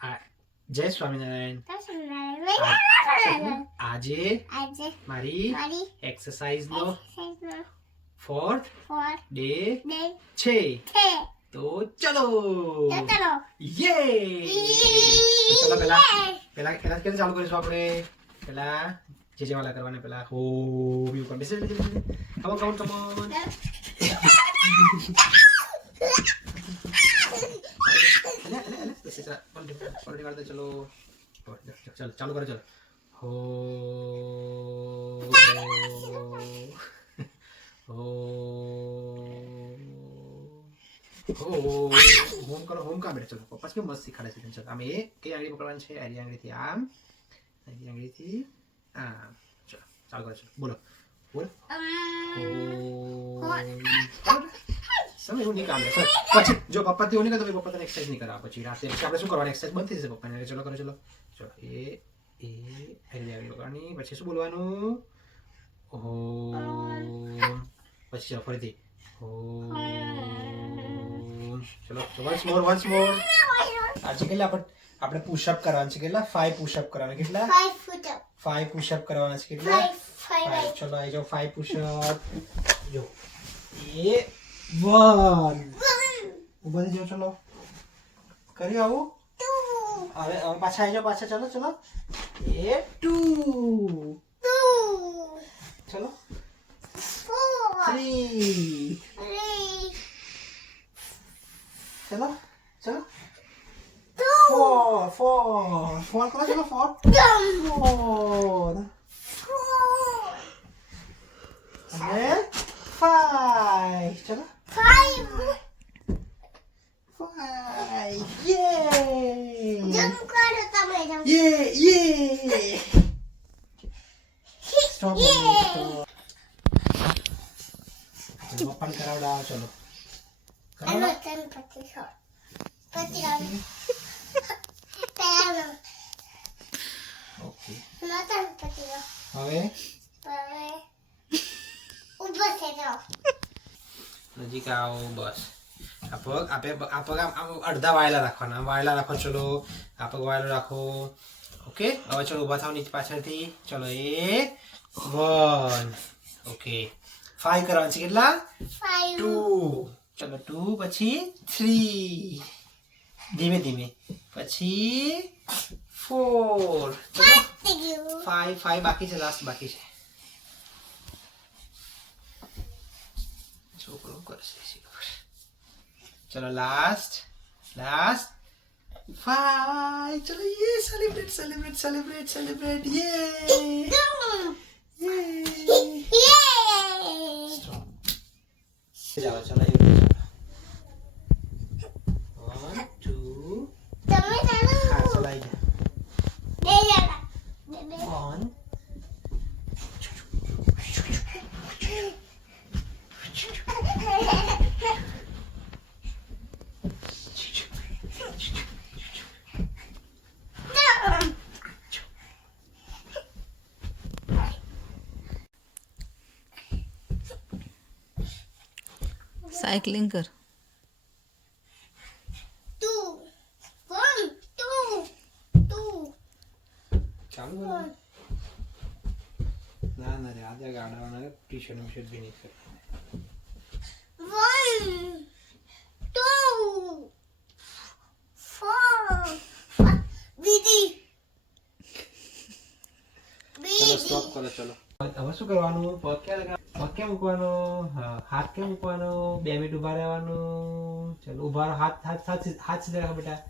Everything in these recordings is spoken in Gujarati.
આ જય સ્વામિનારાયણ. આજે મારી એક્સરસાઇઝનો ફોર્થ ડે છે. તો ચલો યે. ચલો પેલા કેમ ચાલુ કરીશું આપણે? પેલા જે વાલા કરવાના પેલા હો વ્યુ કર બેસે. કમ चलो चल चालू करो. चलो हो हो होम करो. होम का बेटा. चलो पप्पा के मस्त सिखाड़े છે. चलो આમ એ કઈ આંગળી પકડવાની છે? આરી આંગળીથી આમ, આરી આંગળીથી આમ. ચલો ચાલુ કરો. ચલો બોલો બોલો. તમે એવું નહીં કામ લે. પછી જો પપ્પાથી એવું નહીં કરતો પપ્પા તને એક્સરસાઇઝ નહીં કરાવે. પછી રાતે આપણે શું કરવાનું? એક્સરસાઇઝ બંધ થઈ જશે પપ્પાને. ચલો કરો. ચલો ચલો એ આંગળી પકડવાની. પછી શું બોલવાનું? ઓમ. પછી ચલો ફરીથી ઓમ. ચલો વન્સ મોર. આજે કેટલા આપણે પુશઅપ કરવાના છે? કેટલા? 5 પુશઅપ કરવાના. કેટલા? 5 પુશઅપ કરવાના છે. કેટલા? 5. ચલો આવી જાઓ. 5 પુશઅપ. જો એ 1 ઉભા થઈ જાઓ. ચલો કર્યું આવું. હવે પાછા આવી જાઓ. પાછા ચલો ચલો એ 2. ચલો 3. चलो चलो 4 करो. चलो 4 and 5. चलो 5. ये स्टॉप. ओपन कराओ. चलो હવે નજીક આવો. બસ આ પગ આમ અડધા વાયેલા રાખવાના. વાયેલા રાખો. ચલો આ પગ વાયેલો રાખો. ઓકે હવે ચલો ઉભા થાવ નીચે પાછળથી. ચલો એ 1. ઓકે 5 કરવાનું છે. કેટલા? 2. ચલો 2 પછી 3 ધીમે ધીમે. પછી 4. ચલો 5 બાકી છે. લાસ્ટ બાકી છે. છોકરો કરશે. ચલો લાસ્ટ 5. ચલો ये सेलिब्रेट ये चलो चलो 1 2 चलाई जा 1 साइकिलिंग कर. 2 1 2 चालू करो. ना रे आधे गाड़ा वाला टी शर्ट भी नहीं कर. 1 2 4 બીજી चलो स्टॉप करो. चलो હવે શું કરવાનું? પગ ક્યાં મૂકવાનો? હાથ ક્યાં મૂકવાનો? 2 મિનિટ ઉભા રહેવાનું. ચલો ઉભા રહો. હાથ સીધા રાખો બેટા.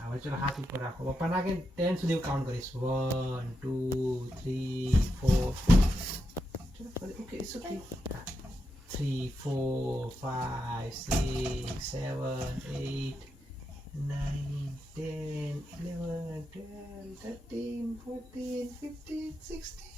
હવે ચલો હાથ ઉપર રાખો. પપ્પા ના કે 10 સુધી કાઉન્ટ કરીશ. 1 2 3 4. ચલો ઓકે ઇટ્સ ઓકે. 3 4 5 6 7 8 9 10 11 12 13 14 15 16